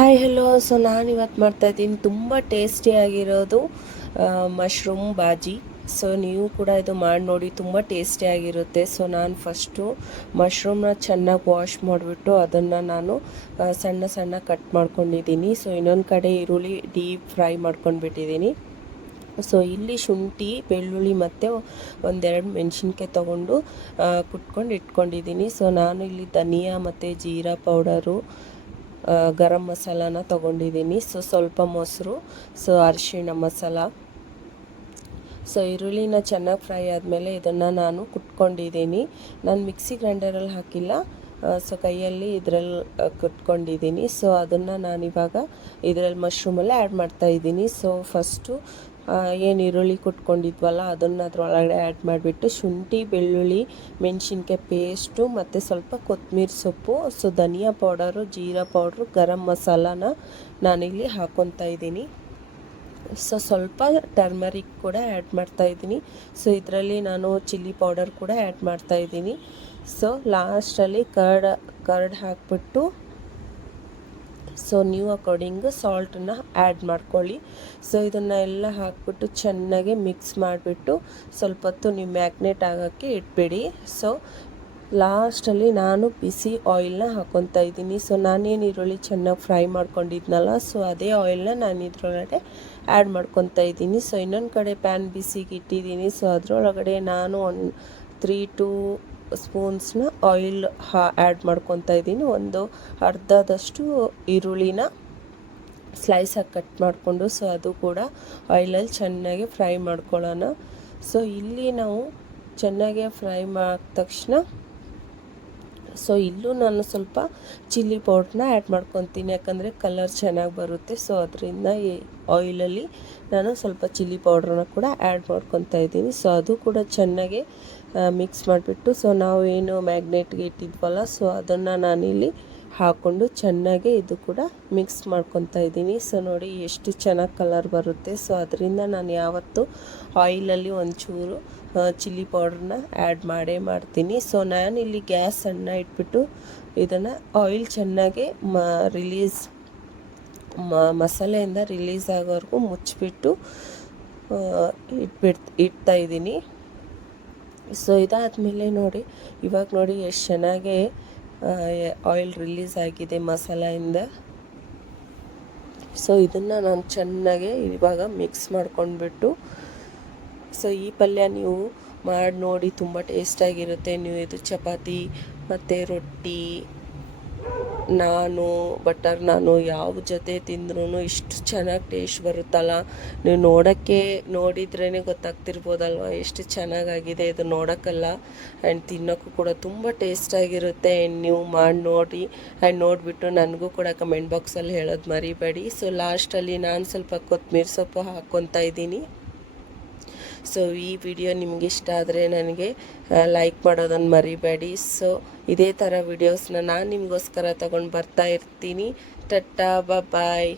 Hi hello. So ನಾನಿವತ್ತು ಮಾಡ್ತಾಯಿದ್ದೀನಿ ತುಂಬ ಟೇಸ್ಟಿಯಾಗಿರೋದು ಮಶ್ರೂಮ್ ಬಾಜಿ. ಸೊ ನೀವು ಕೂಡ ಇದು ಮಾಡಿ ನೋಡಿ, ತುಂಬ ಟೇಸ್ಟಿಯಾಗಿರುತ್ತೆ. ಸೊ ನಾನು ಫಸ್ಟು ಮಶ್ರೂಮ್ನ ಚೆನ್ನಾಗಿ ವಾಶ್ ಮಾಡಿಬಿಟ್ಟು ಅದನ್ನು ನಾನು ಸಣ್ಣ ಸಣ್ಣ ಕಟ್ ಮಾಡ್ಕೊಂಡಿದ್ದೀನಿ. ಸೊ ಇನ್ನೊಂದು ಕಡೆ ಈರುಳ್ಳಿ ಡೀಪ್ ಫ್ರೈ ಮಾಡ್ಕೊಂಡ್ಬಿಟ್ಟಿದ್ದೀನಿ. ಸೊ ಇಲ್ಲಿ ಶುಂಠಿ ಬೆಳ್ಳುಳ್ಳಿ ಮತ್ತು ಒಂದೆರಡು ಮೆಣಸಿನ್ಕಾಯಿ ತೊಗೊಂಡು ಕುಟ್ಕೊಂಡು ಇಟ್ಕೊಂಡಿದ್ದೀನಿ. ಸೊ ನಾನು ಇಲ್ಲಿ ಧನಿಯಾ ಮತ್ತು ಜೀರಾ ಪೌಡರು, ಗರಂ ಮಸಾಲಾನ ತೊಗೊಂಡಿದ್ದೀನಿ. ಸೊ ಸ್ವಲ್ಪ ಮೊಸರು, ಸೊ ಅರಿಶಿಣ ಮಸಾಲ. ಸೊ ಈರುಳ್ಳಿನ ಚೆನ್ನಾಗಿ ಫ್ರೈ ಆದಮೇಲೆ ಇದನ್ನು ನಾನು ಕುಟ್ಕೊಂಡಿದ್ದೀನಿ. ನಾನು ಮಿಕ್ಸಿ ಗ್ರೈಂಡರಲ್ಲಿ ಹಾಕಿಲ್ಲ, ಸೊ ಕೈಯಲ್ಲಿ ಇದರಲ್ಲಿ ಕುಟ್ಕೊಂಡಿದ್ದೀನಿ. ಸೊ ಅದನ್ನು ನಾನಿವಾಗ ಇದರಲ್ಲಿ ಮಶ್ರೂಮಲ್ಲೇ ಆ್ಯಡ್ ಮಾಡ್ತಾಯಿದ್ದೀನಿ. ಸೊ ಫಸ್ಟು ಏನು ಈರುಳ್ಳಿ ಕುಟ್ಕೊಂಡಿದ್ವಲ್ಲ ಅದನ್ನು ಅದರೊಳಗಡೆ ಆ್ಯಡ್ ಮಾಡಿಬಿಟ್ಟು ಶುಂಠಿ ಬೆಳ್ಳುಳ್ಳಿ ಮೆಣಸಿನ್ಕಾಯಿ ಪೇಸ್ಟು ಮತ್ತು ಸ್ವಲ್ಪ ಕೊತ್ತಂಬರಿ ಸೊಪ್ಪು, ಸೊ ಧನಿಯಾ ಪೌಡರು, ಜೀರಾ ಪೌಡ್ರು, ಗರಂ ಮಸಾಲಾನ ನಾನಿಲ್ಲಿ ಹಾಕ್ಕೊತಾ ಇದ್ದೀನಿ. ಸೊ ಸ್ವಲ್ಪ ಟರ್ಮರಿಕ್ ಕೂಡ ಆ್ಯಡ್ ಮಾಡ್ತಾಯಿದ್ದೀನಿ. ಸೊ ಇದರಲ್ಲಿ ನಾನು ಚಿಲ್ಲಿ ಪೌಡರ್ ಕೂಡ ಆ್ಯಡ್ ಮಾಡ್ತಾಯಿದ್ದೀನಿ. ಸೊ ಲಾಸ್ಟಲ್ಲಿ ಕರ್ಡ್ ಹಾಕ್ಬಿಟ್ಟು ಸೊ ನೀವು ಅಕಾರ್ಡಿಂಗ್ ಸಾಲ್ಟನ್ನು ಆ್ಯಡ್ ಮಾಡ್ಕೊಳ್ಳಿ. ಸೊ ಇದನ್ನು ಎಲ್ಲ ಹಾಕ್ಬಿಟ್ಟು ಚೆನ್ನಾಗಿ ಮಿಕ್ಸ್ ಮಾಡಿಬಿಟ್ಟು ಸ್ವಲ್ಪ ಹೊತ್ತು ನೀವು ಮ್ಯಾಗ್ನೇಟ್ ಆಗೋಕ್ಕೆ ಇಟ್ಬಿಡಿ. ಸೊ ಲಾಸ್ಟಲ್ಲಿ ನಾನು ಬಿಸಿ ಆಯಿಲ್ನ ಹಾಕ್ಕೊತಾ ಇದ್ದೀನಿ. ಸೊ ನಾನೇನು ಈರುಳ್ಳಿ ಚೆನ್ನಾಗಿ ಫ್ರೈ ಮಾಡ್ಕೊಂಡಿದ್ನಲ್ಲ, ಸೊ ಅದೇ ಆಯಿಲ್ನ ನಾನು ಇದರೊಳಗಡೆ ಆ್ಯಡ್ ಮಾಡ್ಕೊತಾ ಇದ್ದೀನಿ. ಸೊ ಇನ್ನೊಂದು ಕಡೆ ಪ್ಯಾನ್ ಬಿಸಿಗೆ ಇಟ್ಟಿದ್ದೀನಿ. ಸೊ ಅದರೊಳಗಡೆ ನಾನು ಒಂದು 3-2 ಸ್ಪೂನ್ಸ್ನ ಆಯಿಲ್ ಆ್ಯಡ್ ಮಾಡ್ಕೊತಾ ಇದ್ದೀನಿ. ಒಂದು ಅರ್ಧದಷ್ಟು ಈರುಳ್ಳಿನ ಸ್ಲೈಸಾಗಿ ಕಟ್ ಮಾಡಿಕೊಂಡು ಸೊ ಅದು ಕೂಡ ಆಯಿಲಲ್ಲಿ ಚೆನ್ನಾಗಿ ಫ್ರೈ ಮಾಡ್ಕೊಳ್ಳೋಣ. ಸೊ ಇಲ್ಲಿ ನಾವು ಚೆನ್ನಾಗಿ ಫ್ರೈ ಮಾಡಿದ ತಕ್ಷಣ ಸೊ ಇಲ್ಲೂ ನಾನು ಸ್ವಲ್ಪ ಚಿಲ್ಲಿ ಪೌಡ್ರನ್ನ ಆ್ಯಡ್ ಮಾಡ್ಕೊತೀನಿ, ಯಾಕಂದರೆ ಕಲರ್ ಚೆನ್ನಾಗಿ ಬರುತ್ತೆ. ಸೊ ಅದರಿಂದ ಈ ಆಯಿಲಲ್ಲಿ ನಾನು ಸ್ವಲ್ಪ ಚಿಲ್ಲಿ ಪೌಡ್ರನ್ನ ಕೂಡ ಆ್ಯಡ್ ಮಾಡ್ಕೊತಾ ಇದ್ದೀನಿ. ಸೊ ಅದು ಕೂಡ ಚೆನ್ನಾಗಿ ಮಿಕ್ಸ್ ಮಾಡಿಬಿಟ್ಟು ಸೊ ನಾವು ಏನು ಮ್ಯಾಗ್ನೇಟ್ಗೆ ಇಟ್ಟಿದ್ವಲ್ಲ, ಸೊ ಅದನ್ನು ನಾನಿಲ್ಲಿ ಹಾಕ್ಕೊಂಡು ಚೆನ್ನಾಗಿ ಇದು ಕೂಡ ಮಿಕ್ಸ್ ಮಾಡ್ಕೊತಾ ಇದ್ದೀನಿ. ಸೊ ನೋಡಿ ಎಷ್ಟು ಚೆನ್ನಾಗಿ ಕಲರ್ ಬರುತ್ತೆ. ಸೊ ಅದರಿಂದ ನಾನು ಯಾವತ್ತೂ ಆಯಿಲಲ್ಲಿ ಒಂಚೂರು ಚಿಲ್ಲಿ ಪೌಡ್ರನ್ನ ಆ್ಯಡ್ ಮಾಡ್ತೀನಿ. ಸೊ ನಾನಿಲ್ಲಿ ಗ್ಯಾಸ್ ಸಣ್ಣ ಇಟ್ಬಿಟ್ಟು ಇದನ್ನು ಆಯಿಲ್ ಚೆನ್ನಾಗಿ ಮಸಾಲೆಯಿಂದ ರಿಲೀಸ್ ಆಗೋವರೆಗೂ ಮುಚ್ಚಿಬಿಟ್ಟು ಇಡ್ತಾಯಿದ್ದೀನಿ. ಸೊ ಇದಾದಮೇಲೆ ನೋಡಿ, ಇವಾಗ ನೋಡಿ ಎಷ್ಟು ಚೆನ್ನಾಗಿ ಆಯಿಲ್ ರಿಲೀಸ್ ಆಗಿದೆ ಮಸಾಲೆಯಿಂದ. ಸೊ ಇದನ್ನು ನಾನು ಚೆನ್ನಾಗಿ ಇವಾಗ ಮಿಕ್ಸ್ ಮಾಡ್ಕೊಂಡ್ಬಿಟ್ಟು ಸೊ ಈ ಪಲ್ಯ ನೀವು ಮಾಡಿ ನೋಡಿ, ತುಂಬ ಟೇಸ್ಟಾಗಿರುತ್ತೆ. ನೀವು ಇದು ಚಪಾತಿ ಮತ್ತು ರೊಟ್ಟಿ, ಬಟರ್ ನಾನು ಯಾವ ಜೊತೆ ತಿಂದ್ರೂ ಇಷ್ಟು ಚೆನ್ನಾಗಿ ಟೇಸ್ಟ್ ಬರುತ್ತಲ್ಲ. ನೀವು ನೋಡಿದ್ರೇ ಗೊತ್ತಾಗ್ತಿರ್ಬೋದಲ್ವ ಎಷ್ಟು ಚೆನ್ನಾಗಾಗಿದೆ ಇದು ನೋಡೋಕ್ಕಲ್ಲ. ಆ್ಯಂಡ್ ತಿನ್ನೋಕ್ಕೂ ಕೂಡ ತುಂಬ ಟೇಸ್ಟಾಗಿರುತ್ತೆ. ಆ್ಯಂಡ್ ನೀವು ಮಾಡಿ ನೋಡಿ ಆ್ಯಂಡ್ ನೋಡಿಬಿಟ್ಟು ನನಗೂ ಕೂಡ ಕಮೆಂಟ್ ಬಾಕ್ಸಲ್ಲಿ ಹೇಳೋದು ಮರಿಬೇಡಿ. ಸೊ ಲಾಸ್ಟಲ್ಲಿ ನಾನು ಸ್ವಲ್ಪ ಕೊತ್ತಂಬರಿ ಸೊಪ್ಪು ಹಾಕ್ಕೊತಾ ಇದ್ದೀನಿ. ಸೊ ಈ ವಿಡಿಯೋ ನಿಮ್ಗೆ ಇಷ್ಟ ಆದರೆ ನನಗೆ ಲೈಕ್ ಮಾಡೋದನ್ನು ಮರಿಬೇಡಿ. ಸೊ ಇದೇ ಥರ ವಿಡಿಯೋಸ್ನ ನಾನು ನಿಮಗೋಸ್ಕರ ತೊಗೊಂಡು ಬರ್ತಾ ಇರ್ತೀನಿ. ಟಾಟಾ ಬಾಯ್.